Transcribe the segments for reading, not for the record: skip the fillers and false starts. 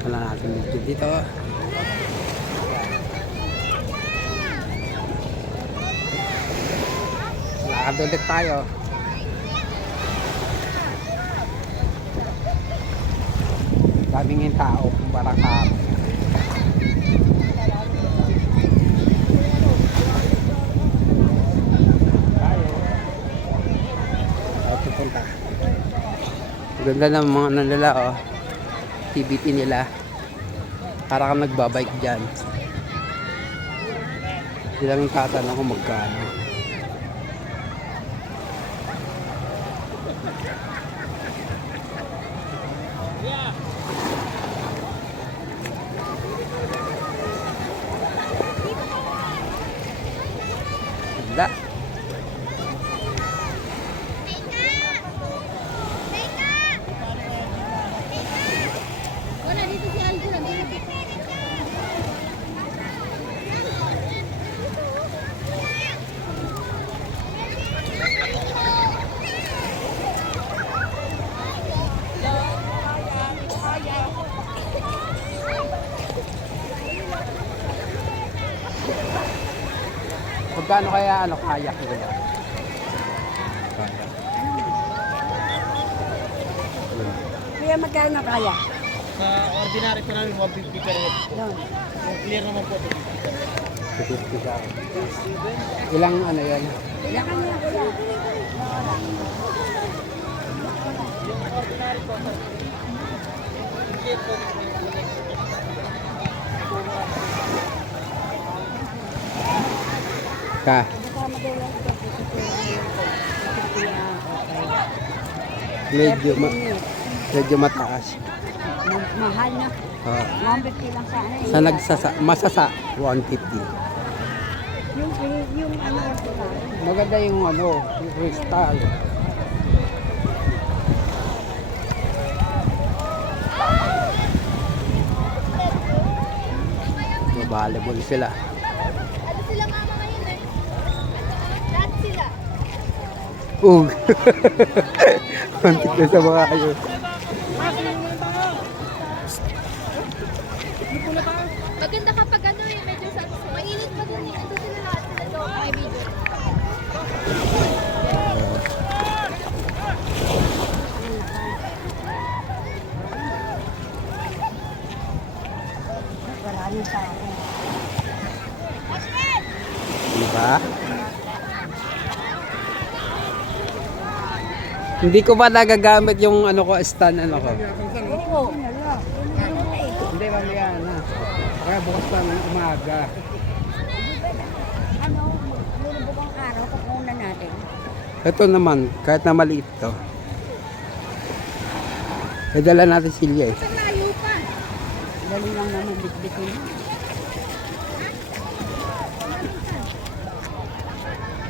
Wala natin dito. Lakad ulit tayo. Daming yung tao kung parang kahapon. Pupunta. Ganda ng mga ano nila, oh. TBT nila. Para kang nagbabike dyan. Hindi lang yung tatanong kung magkano. Ganda. Magkano kaya kayak nila? Kaya magkano kaya? Sa ordinary po namin 150 per head. Yun. Kung clear naman po 50 sa akin. Ilang ano yan? Ilan kanya kuya? yung ordinary po. Clear po. Ka. Kasama daw lang ito. Medyo mataas. Mahal na. 150 lang sana. Masasa 150. Yung ano ito na. Maganda yung yung crystal. Volleyball sila. Ano sila mama ngayon eh? Lahat sila. Kontik na sa mga ayun. Maganda kapag ano eh, medyo sa mainit pa din eh. Ito sila lahat sila doon. May video. Maraming tao. Diba? Hindi ko pa nagagamit yung stand ko. Oo. Hindi, mamaya na. Kaya bukas pa ng umaga. Ano, lulubog ang araw, kukunan natin. Ito naman, kahit na maliit to. Kadala natin silya eh. Layo pa. Dali lang naman bitbitin.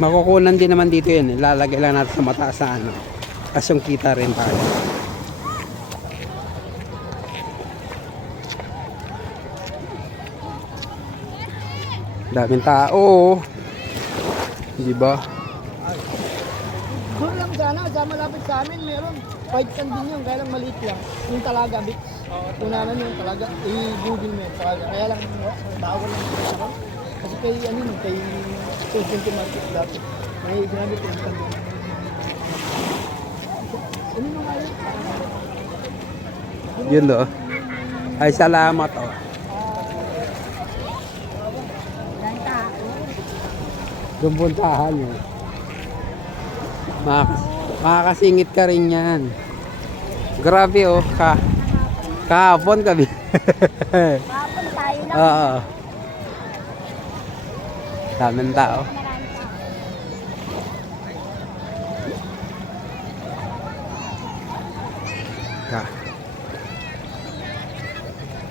Makukunan din naman dito yun. Ilalagay lang natin sa mataas na kasi yung kita rin tayo. Daming tao. Di ba? Doon lang sana, sa malapit sa amin, meron. 5 can din yun, kaya lang maliit lang. Yung talaga, bit. Kung naman yung talaga, i-google mo yung talaga. Kaya lang, tawag lang sa ako. Kasi kay, kay Presidente Market dati. May ginamit yung can din. Ano nung ayaw? Yun do. Ay salamat oh. Ilan tao? Doon puntahan yun. Makakasingit ka rin yan. Grabe oh. Kahapon kami. Kapon tayo lang. Oo. Daming tao.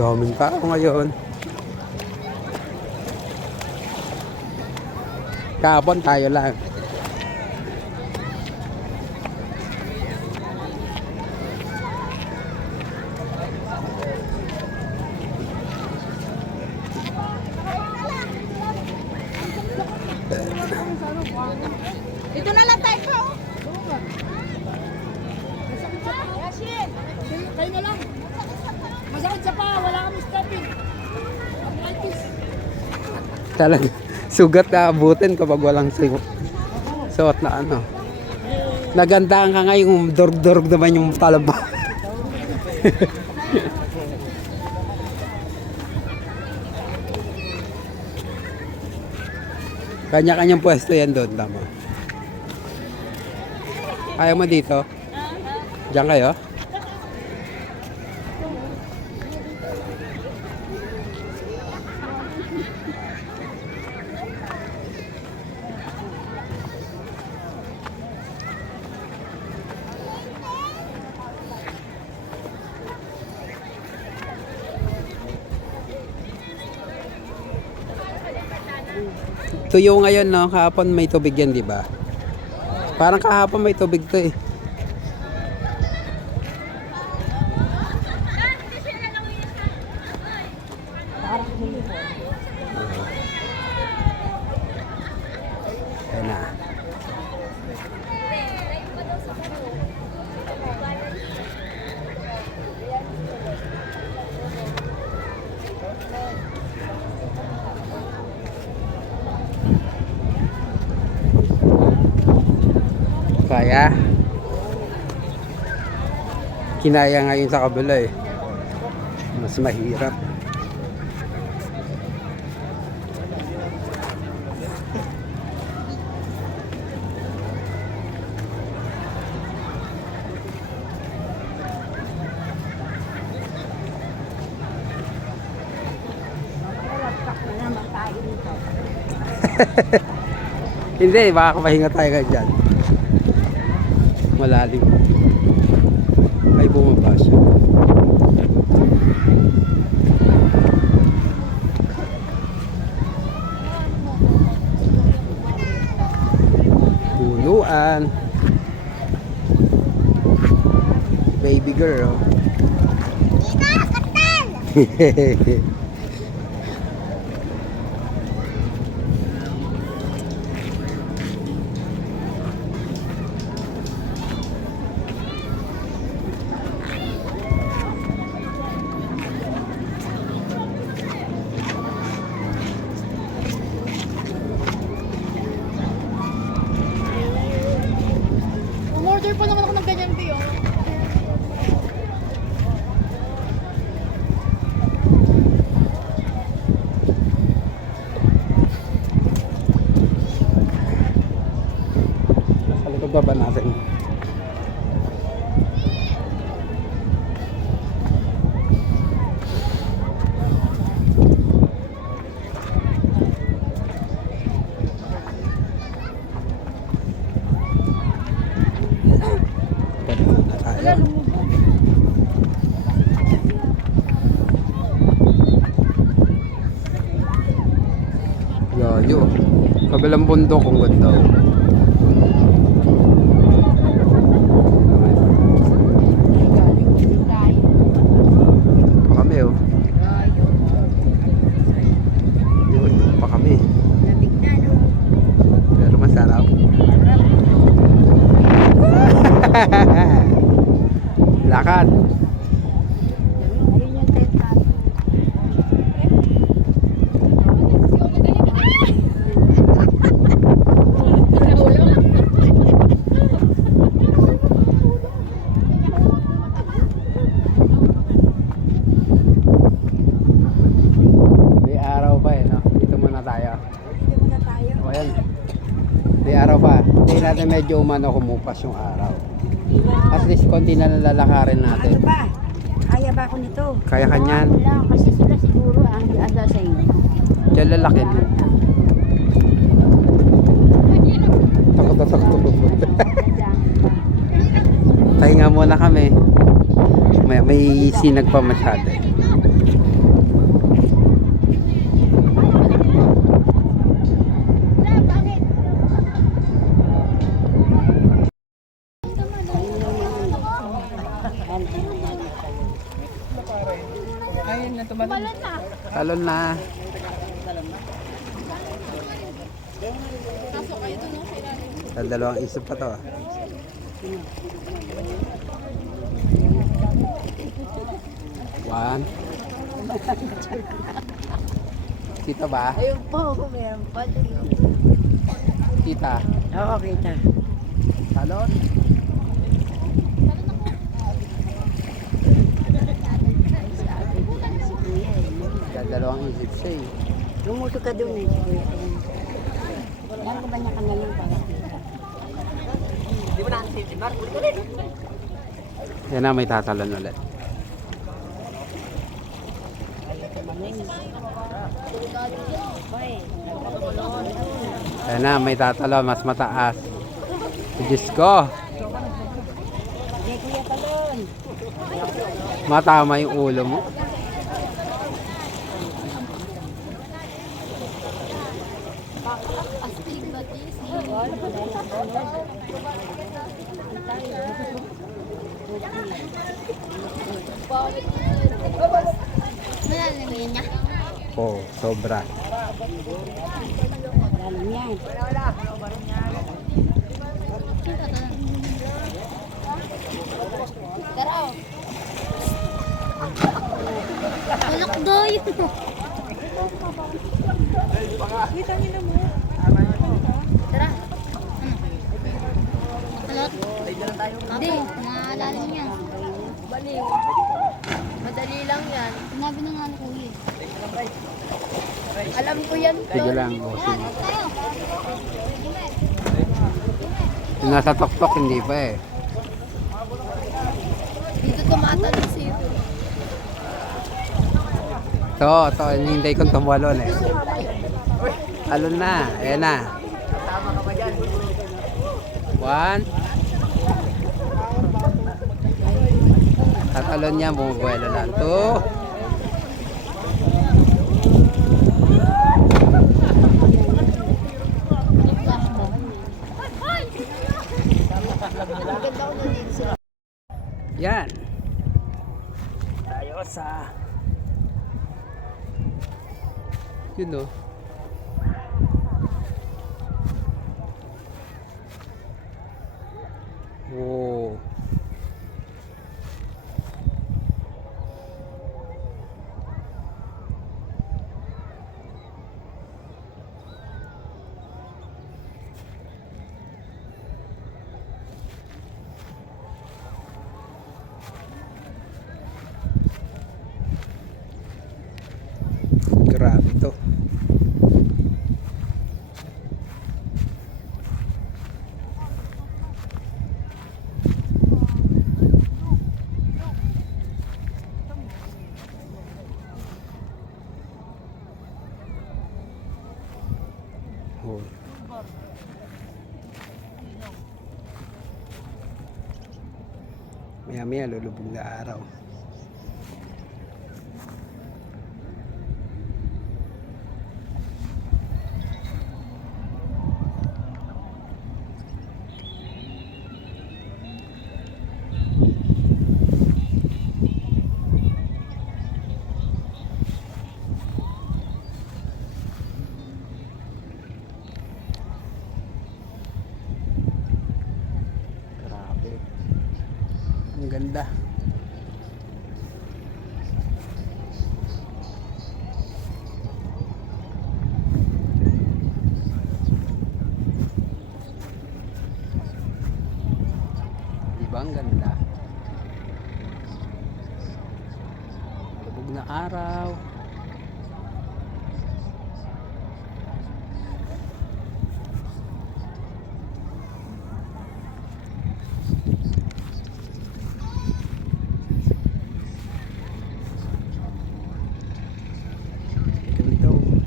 Daming tao ngayon. Kahapon tayo lang. Dito na lang tayo po. Kayo na lang. Masakit sa paa. Talaga, sugat na abutin kapag walang suot na ano. Nagandaan ka nga yung durug-durug naman yung talaba. Kanya-kanyang pwesto yan doon, tama. Ayaw mo dito? Diyan kayo? Tuyo ngayon, no? Kahapon may tubig yan, di ba? Parang kahapon may tubig to eh. Ayan na. Kaya kinaya ngayon sa kabila eh, mas mahirap. Malagpak na naman tayo dito. Hindi, baka mahinga tayo ka dyan. Malalim. Ay, bumaba siya. Punuan. Baby girl. Umorder pa naman ako ng ganyan, Tio. Sa likod ba natin? Pwede na tayo. Yayo. Kabilang bundok kung ganda. Galing din tayo. Pa kami oh. Yun, pa kami. Lamig na, no? Pero masarap. Lakad. Ayun yung tent natin. May araw pa eh, no? Dito muna tayo. Dito muna tayo. O ayan. May araw pa. Hindi natin medyo umano kumupas yung araw. At least konti na lalakarin natin. Ano ba? Kaya ba ako nito? Kaya ka niyan. Wala, kasi sila siguro ang asa sa inyo. Diyan lalaki. Takot na takot. Pahinga muna kami. May sinag pa masyado. Malan na. Talon na. Kaso kayo doon, no? Sa dalawang isip pa to. One. Kita ba? Ayun po, meron pa. Kita. Oo, kita. Talon. Si Kuya eh. Dalawang isip siya eh. Lumuto ka doon eh, si Kuya. Yan ko ba niya ka ngayon para kita? Yan na, may tatalon ulit. Yan na, may tatalon. Mas mataas. Diyos ko. Hindi, Kuya Talon. Matama yung ulo mo. Astig batis. Malalim niya. Oh, sobra. Lalim yan. Tara oh. Tulak doy. Tara. Makalot. Hindi, malalim yan. Baliw. Madali lang yan. Sinabi na nga ni Kuya. Alam ko yan. Sige lang. Oh, Tara, sige. tayo. Yung nasa tuktok, hindi pa eh. Dito tumatalon si Ito, hinihintay kong tumalon eh. Talon na. Ayan na. 1. Tatalon niya, bumubuelo na. 2. Yan. Tayo sa yun o. Oh. Grabe to. Oh. Maya-maya lulubog na araw. Grabe. Ang ganda. Diba ang ganda? Lubog na araw. Ganda oh.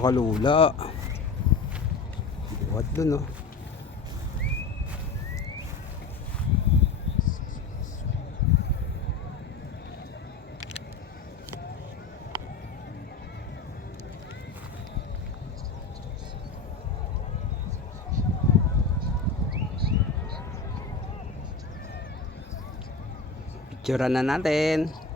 Mga kalula. Buhat dun oh. Picturean na natin.